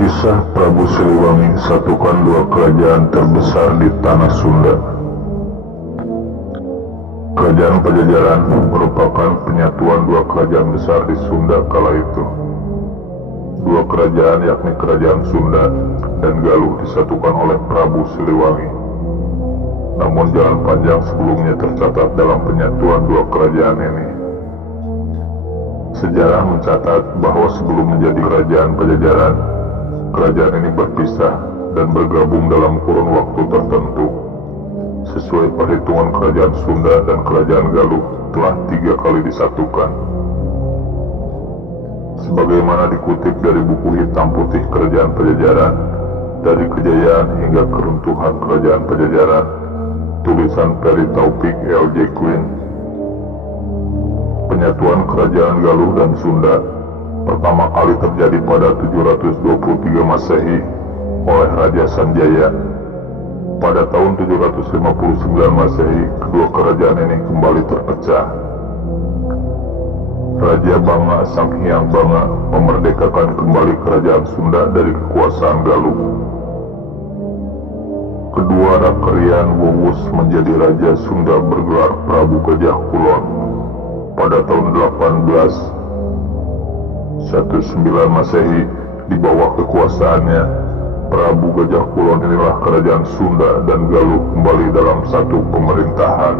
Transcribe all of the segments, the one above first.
Kisah Prabu Siliwangi satukan dua kerajaan terbesar di tanah Sunda. Kerajaan Pajajaran merupakan penyatuan dua kerajaan besar di Sunda kala itu. Dua kerajaan yakni Kerajaan Sunda dan Galuh disatukan oleh Prabu Siliwangi. Namun jalan panjang sebelumnya tercatat dalam penyatuan dua kerajaan ini. Sejarah mencatat bahwa sebelum menjadi Kerajaan Pajajaran, kerajaan ini berpisah dan bergabung dalam kurun waktu tertentu. Sesuai perhitungan Kerajaan Sunda dan Kerajaan Galuh telah 3 kali disatukan. Sebagaimana dikutip dari buku hitam putih Kerajaan Pajajaran, dari kejayaan hingga keruntuhan Kerajaan Pajajaran, tulisan Peri Taufik L.J. Quinn. Penyatuan Kerajaan Galuh dan Sunda pertama kali terjadi pada 723 Masehi oleh Raja Sanjaya. Pada tahun 759 Masehi, kedua kerajaan ini kembali terpecah. Raja Banga Sang Hyang Banga memerdekakan kembali Kerajaan Sunda dari kekuasaan Galuh. Kedua Rakerian Wuwus menjadi Raja Sunda bergelar Prabu Gajah Kulon. Pada tahun 1819 Masehi, di bawah kekuasaannya, Prabu Gajah Kulon inilah Kerajaan Sunda dan Galuh kembali dalam satu pemerintahan.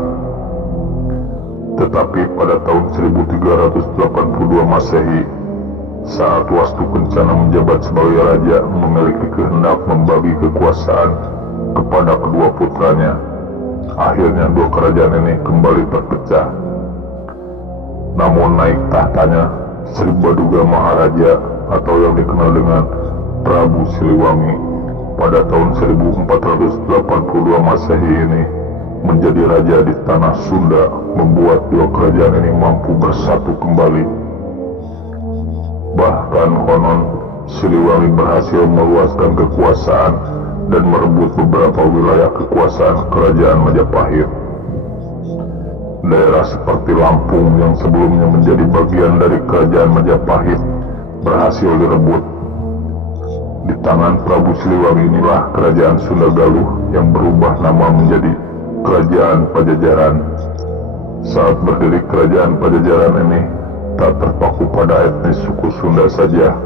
Tetapi pada tahun 1382 Masehi, saat Wastu Kencana menjabat sebagai raja, memiliki kehendak membagi kekuasaan kepada kedua putranya. Akhirnya dua kerajaan ini kembali terpecah. Namun naik tahtanya Sri Baduga Maharaja atau yang dikenal dengan Prabu Siliwangi pada tahun 1482 Masehi ini menjadi raja di tanah Sunda, membuat dua kerajaan ini mampu bersatu kembali. Bahkan konon Siliwangi berhasil meluaskan kekuasaan dan merebut beberapa wilayah kekuasaan Kerajaan Majapahit. Daerah seperti Lampung yang sebelumnya menjadi bagian dari Kerajaan Majapahit berhasil direbut. Di tangan Prabu Siliwangi inilah Kerajaan Sunda Galuh yang berubah nama menjadi Kerajaan Pajajaran. Saat berdiri Kerajaan Pajajaran ini tak terpaku pada etnis suku Sunda saja.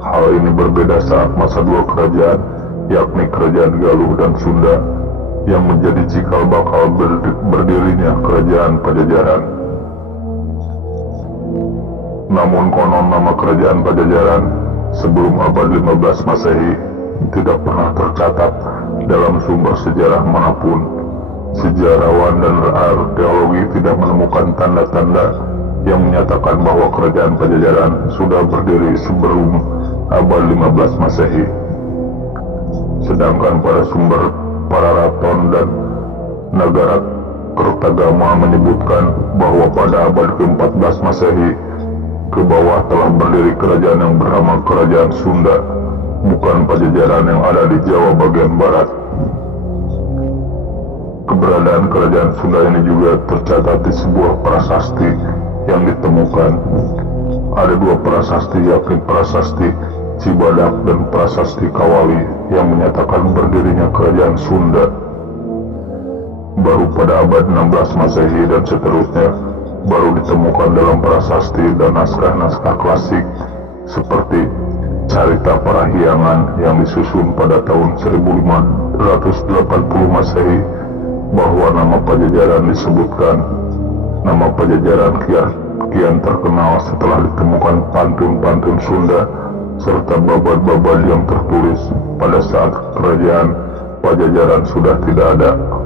Hal ini berbeda saat masa dua kerajaan, yakni Kerajaan Galuh dan Sunda, yang menjadi cikal bakal berdirinya Kerajaan Pajajaran. Namun konon nama Kerajaan Pajajaran sebelum abad 15 Masehi tidak pernah tercatat dalam sumber sejarah manapun. Sejarawan dan arkeologi tidak menemukan tanda-tanda yang menyatakan bahwa Kerajaan Pajajaran sudah berdiri sebelum abad 15 Masehi. Sedangkan pada sumber Pararaton dan Nagara Kertagama menyebutkan bahwa pada abad ke-14 Masehi ke bawah telah berdiri kerajaan yang bernama Kerajaan Sunda, bukan Pajajaran yang ada di Jawa bagian barat. Keberadaan Kerajaan Sunda ini juga tercatat di sebuah prasasti yang ditemukan. Ada dua prasasti, yakni Prasasti Cibadak dan Prasasti Kawali, yang menyatakan berdirinya Kerajaan Sunda. Baru pada abad 16 Masehi dan seterusnya baru ditemukan dalam prasasti dan naskah-naskah klasik seperti Carita Parahyangan yang disusun pada tahun 1580 Masehi bahwa nama Pajajaran disebutkan. Nama Pajajaran kian terkenal setelah ditemukan pantun-pantun Sunda serta babad-babad yang tertulis pada saat Kerajaan Pajajaran sudah tidak ada.